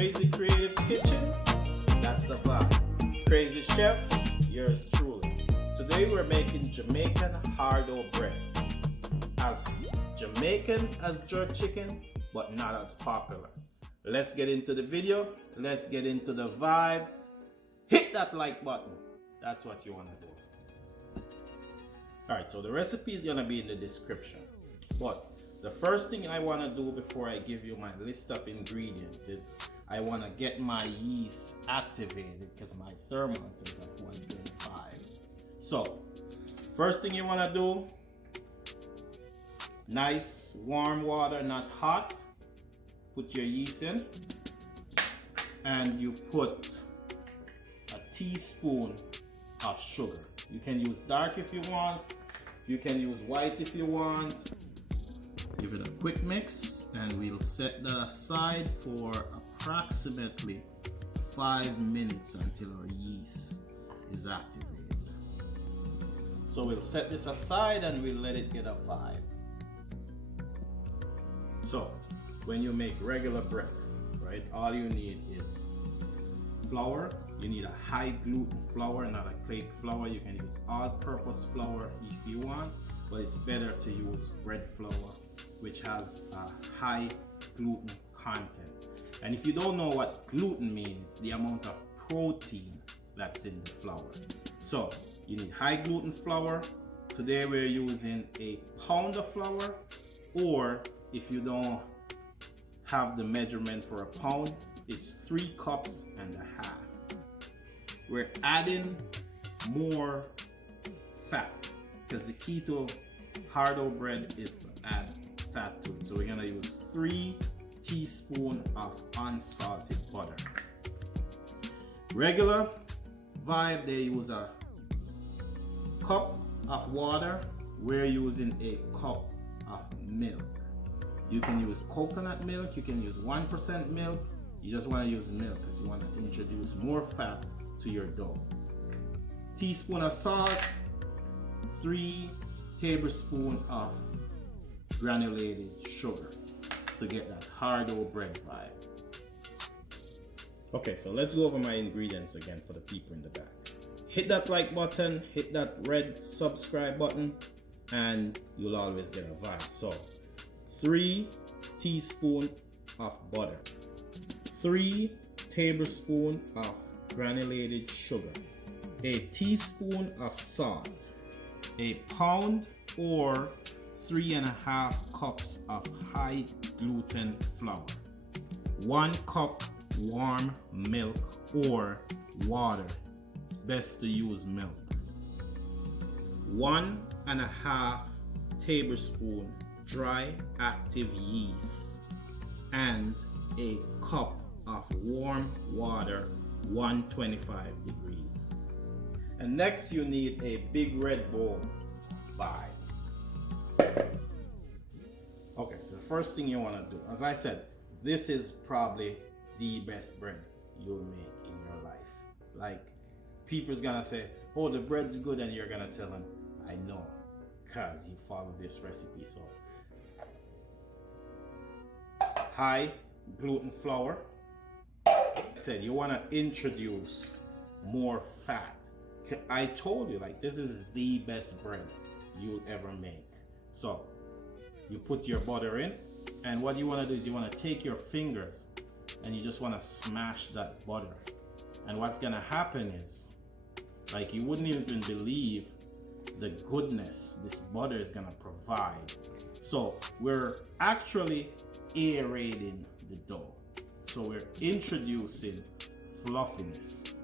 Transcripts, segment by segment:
Crazy Creative Kitchen, that's the vibe. Crazy Chef, yours truly. Today we're making Jamaican hard-dough bread. As Jamaican as jerk chicken, but not as popular. Let's get into the video. Let's get into the vibe. Hit that like button. That's what you want to do. Alright, so the recipe is going to be in the description. But the first thing I want to do before I give you my list of ingredients is I want to get my yeast activated because my thermometer is at 125. So, first thing you want to do, nice warm water, not hot. Put your yeast in and you put a teaspoon of sugar. You can use dark if you want, you can use white if you want. Give it a quick mix and we'll set that aside for approximately 5 minutes until our yeast is activated. So we'll set this aside and we'll let it get a vibe. So when you make regular bread, right, all you need is flour. You need a high gluten flour, not a cake flour. You can use all-purpose flour if you want, but it's better to use bread flour, which has a high gluten content. And if you don't know what gluten means, the amount of protein that's in the flour. So you need high gluten flour. Today we're using a pound of flour, or if you don't have the measurement for a pound, it's 3 cups and a half. We're adding more fat because the key to hard-dough bread is to add fat to it. So we're gonna use 3 teaspoons of unsalted butter. Regular vibe, they use a cup of water. We're using a cup of milk. You can use coconut milk, you can use 1% milk. You just want to use milk because you want to introduce more fat to your dough. Teaspoon of salt, 3 tablespoons of granulated sugar to get that hard-dough bread vibe. Okay, so let's go over my ingredients again for the people in the back. Hit that like button, hit that red subscribe button, and you'll always get a vibe. So 3 teaspoons of butter, 3 tablespoons of granulated sugar, a teaspoon of salt, a pound or 3.5 cups of high gluten flour, 1 cup warm milk or water. It's best to use milk. 1.5 tablespoons dry active yeast, and a cup of warm water, 125 degrees. And next you need a big red bowl of 5. Okay, so the first thing you want to do, as I said, this is probably the best bread you'll make in your life. Like, people's gonna say, oh, the bread's good, and you're gonna tell them, I know, because you follow this recipe. So high gluten flour. Said you want to introduce more fat. I told you, like, this is the best bread you'll ever make. So you put your butter in, and what you want to do is you want to take your fingers and you just want to smash that butter. And what's gonna happen is, like, you wouldn't even believe the goodness this butter is gonna provide. So we're actually aerating the dough. So we're introducing fluffiness,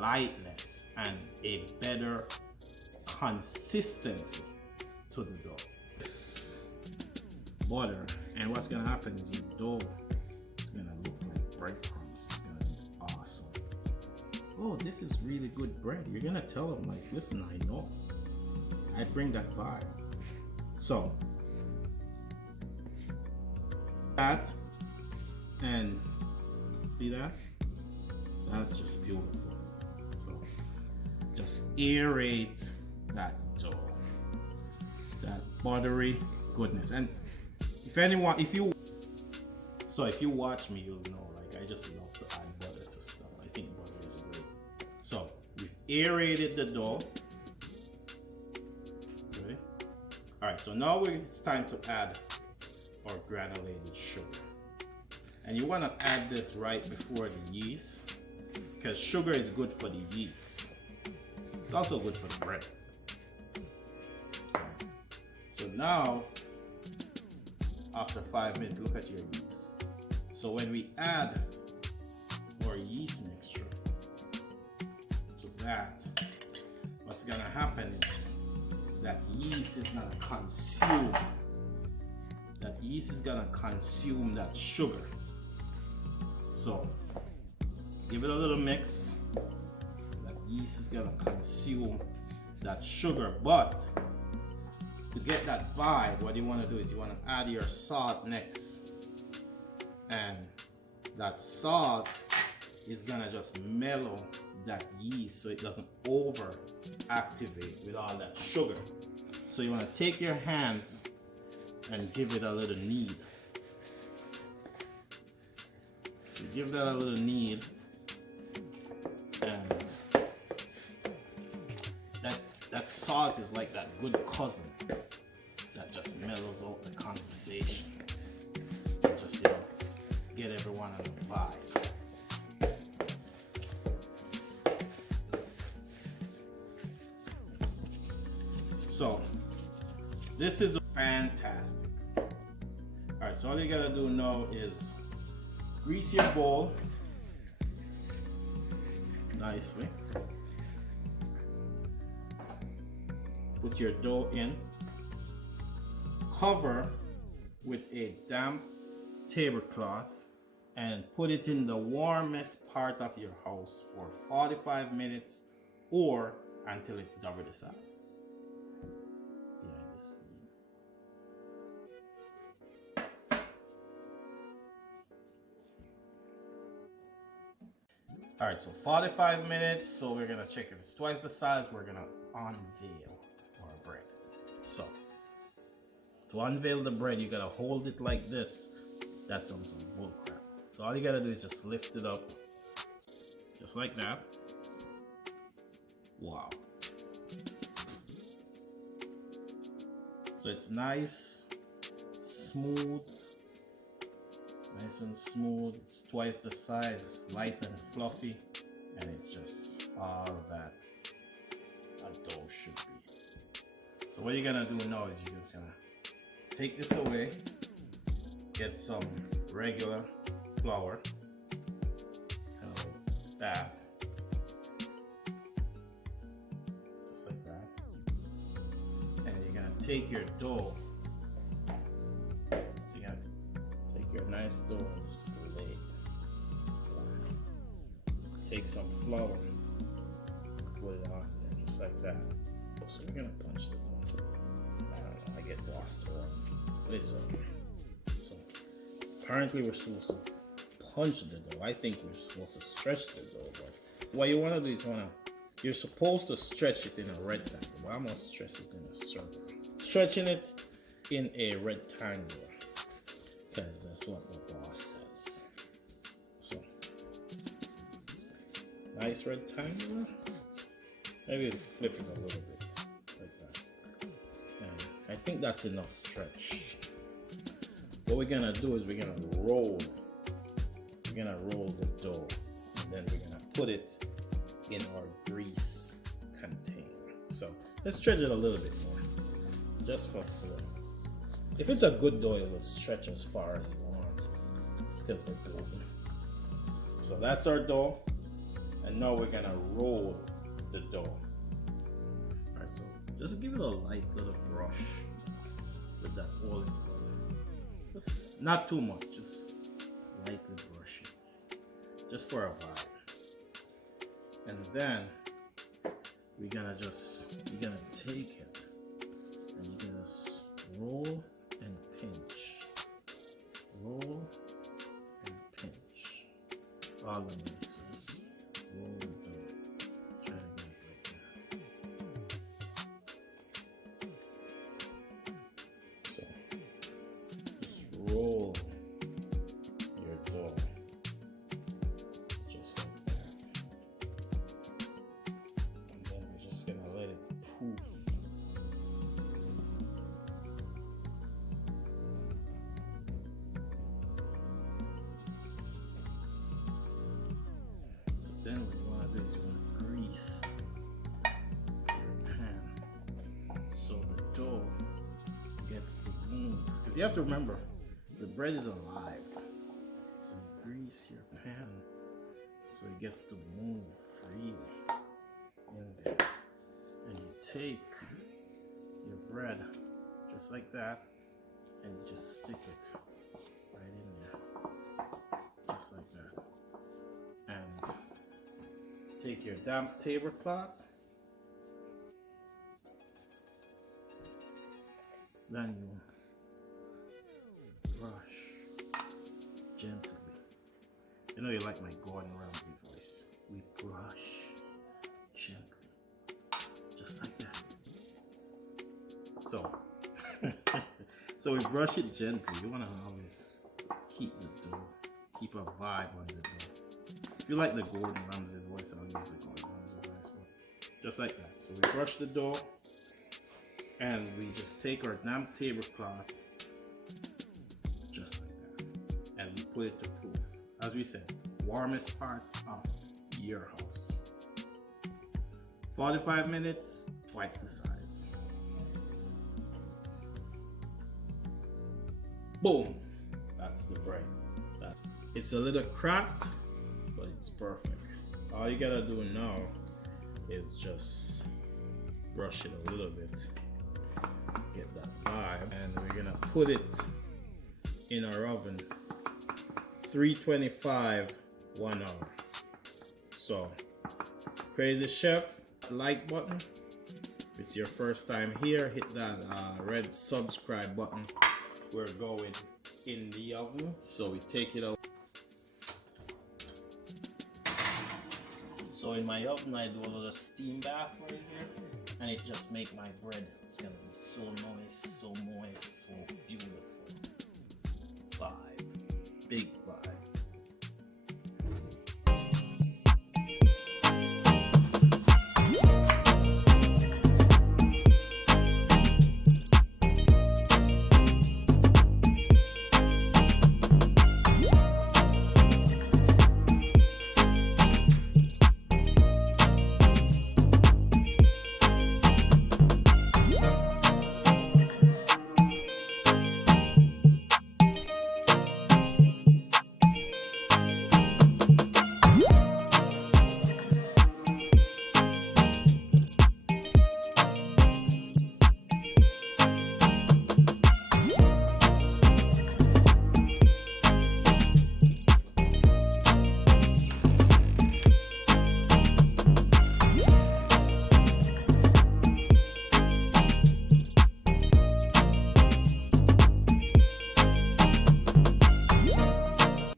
lightness, and a better consistency to the dough. This butter, and what's gonna happen is your dough is gonna look like breadcrumbs. It's gonna be awesome. Oh, this is really good bread. You're gonna tell them, like, listen, I know. I bring that vibe. So that, and see that? That's just beautiful. So just aerate that dough, that buttery goodness. And if you watch me, you'll know, like, I just love to aerated the dough. Okay. All right, so now it's time to add our granulated sugar. And you want to add this right before the yeast, because sugar is good for the yeast. It's also good for the bread. So now, after 5 minutes, look at your yeast. So when we add our yeast mixture to that, what's gonna happen is that yeast is gonna consume. That yeast is gonna consume that sugar. So give it a little mix. That yeast is gonna consume that sugar, but to get that vibe, what you want to do is you want to add your salt next, and that salt is gonna just mellow that yeast so it doesn't over activate with all that sugar. So you want to take your hands and give it a little knead. You give that a little knead, and that salt is like that good cousin that just mellows out the conversation. Just, you know, get everyone on the vibe. So this is fantastic. Alright, so all you gotta do now is grease your bowl nicely. Put your dough in. Cover with a damp tablecloth and put it in the warmest part of your house for 45 minutes or until it's double the size. Alright, so 45 minutes, so we're gonna check if it's twice the size, we're gonna unveil our bread. So, to unveil the bread, you gotta hold it like this. That's some bull crap. So all you gotta do is just lift it up, just like that. Wow. So it's nice, smooth, nice and smooth. It's twice the size, it's light and fluffy, and it's just all that a dough should be. So what you're gonna do now is you're just gonna take this away, get some regular flour, kind of like that, just like that, and you're gonna take your dough. So you gotta take your nice dough and just lay it flat. Take some flour, put it on there just like that. So we're gonna punch the dough. I don't know, I get lost around, but it's okay. So apparently we're supposed to punch the dough. I think we're supposed to stretch the dough, but what you want to do is you're supposed to stretch it in a rectangle. But I'm gonna stretch it in a circle. Stretching it in a rectangle, because that's what the boss says. So nice rectangular. Maybe flip it a little bit like that. And I think that's enough stretch. What we're gonna do is we're gonna roll the dough, and then we're gonna put it in our grease container. So let's stretch it a little bit more, just for slow. If it's a good dough, it'll stretch as far as you want. It's because they're good. So that's our dough, and now we're gonna roll the dough. Alright, so just give it a light little brush with that olive oil. Just not too much, just lightly brush it, just for a vibe. And then we're gonna take it and you're gonna roll and pinch, roll and pinch all the way. So just roll the dough. Try to get it like that. So just roll your dough just like that. you have to remember, the bread is alive. So you grease your pan so it gets to move freely in there. And you take your bread just like that and you just stick it right in there. Just like that. And take your damp tablecloth. Then you brush gently. You know you like my Gordon Ramsay voice. We brush gently, just like that. So, so we brush it gently. You want to always keep the dough, keep a vibe on the dough. If you like the Gordon Ramsay voice, I'll use the Gordon Ramsay voice, but just like that. So we brush the dough, and we just take our damp tablecloth, just like that, and we put it to proof. As we said, warmest part of your house. 45 minutes, twice the size. Boom! That's the bread. It's a little cracked, but it's perfect. All you gotta do now is just brush it a little bit, get that vibe, and we're gonna put it in our oven, 325, 1 hour. So, crazy chef, like button. If it's your first time here, hit that red subscribe button. We're going in the oven, so we take it out. So in my oven, I do a little steam bath right here, and it just make my bread. It's gonna be so nice, so moist, so beautiful. 5 big